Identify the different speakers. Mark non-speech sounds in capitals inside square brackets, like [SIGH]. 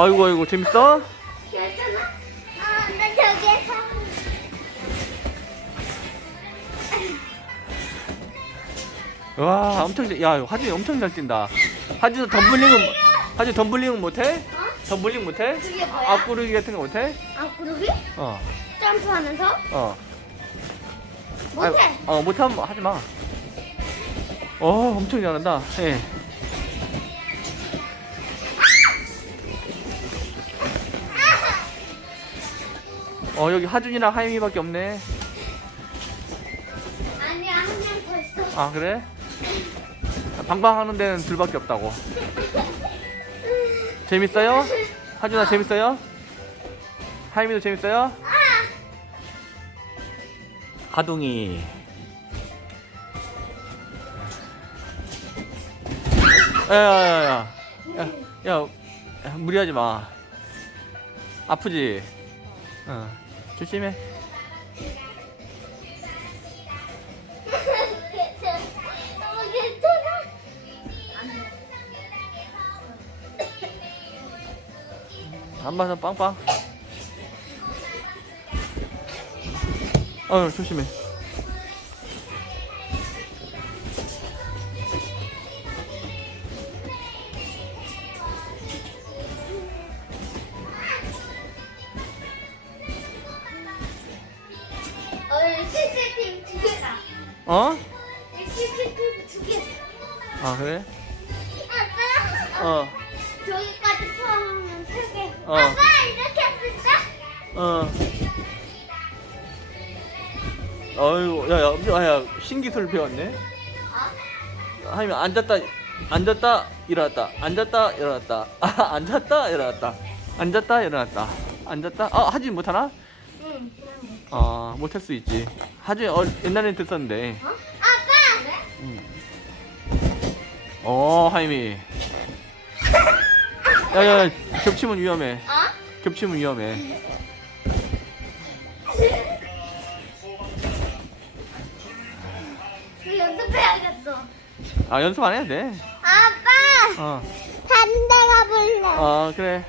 Speaker 1: 아이고 아이고 재밌어?
Speaker 2: 괜찮아? 아, 나 저기에서.
Speaker 1: 와 엄청 잘- 야 하준이 엄청 잘 뛴다. 하준이 덤블링은 하준이 덤블링은 못해? 덤블링 못해?
Speaker 2: 그게 뭐야?
Speaker 1: 앞구르기 같은 거 못해?
Speaker 2: 앞구르기?
Speaker 1: 어
Speaker 2: 점프하면서?
Speaker 1: 어.
Speaker 2: 못해.
Speaker 1: 아, 어 못하면 하지 마. 어 엄청 잘한다. 예. 어 여기 하준이랑 하임이밖에 없네.
Speaker 2: 아니야, 한 명 더 있어.
Speaker 1: 아 그래? 방방하는 데는 둘밖에 없다고. 재밌어요? 하준아 재밌어요? 하임이도 재밌어요? 가둥이. 야야야야. 야, 야, 야, 무리하지 마. 아프지? 어. 조심해.
Speaker 2: 너무 괜찮아.
Speaker 1: 빵빵. 어 조심해.
Speaker 2: 어? 두 개.
Speaker 1: 아 그래?
Speaker 2: 아빠.
Speaker 1: 어.
Speaker 2: 저기까지 포함하면 세 개.
Speaker 1: 어.
Speaker 2: 아빠 이렇게 쓴다?
Speaker 1: 어. 어이구 야야 야, 야, 신기술 배웠네.
Speaker 2: 어?
Speaker 1: 하면 앉았다 앉았다 일어났다 앉았다 일어났다 아, [LAUGHS] 앉았다 일어났다 앉았다 일어났다 앉았다 아 하진 못하나?
Speaker 2: 응.
Speaker 1: 아 못할 수 있지 하진 어, 옛날엔 됐었는데
Speaker 2: 어? 아빠.
Speaker 1: 어 하임이 야야 야 겹치면 위험해
Speaker 2: 어?
Speaker 1: 겹치면 위험해
Speaker 2: 그 연습해야겠어.
Speaker 1: 아 연습 안 해도 돼
Speaker 2: 아빠.
Speaker 1: 어.
Speaker 2: 반대 가볼래.
Speaker 1: 어 그래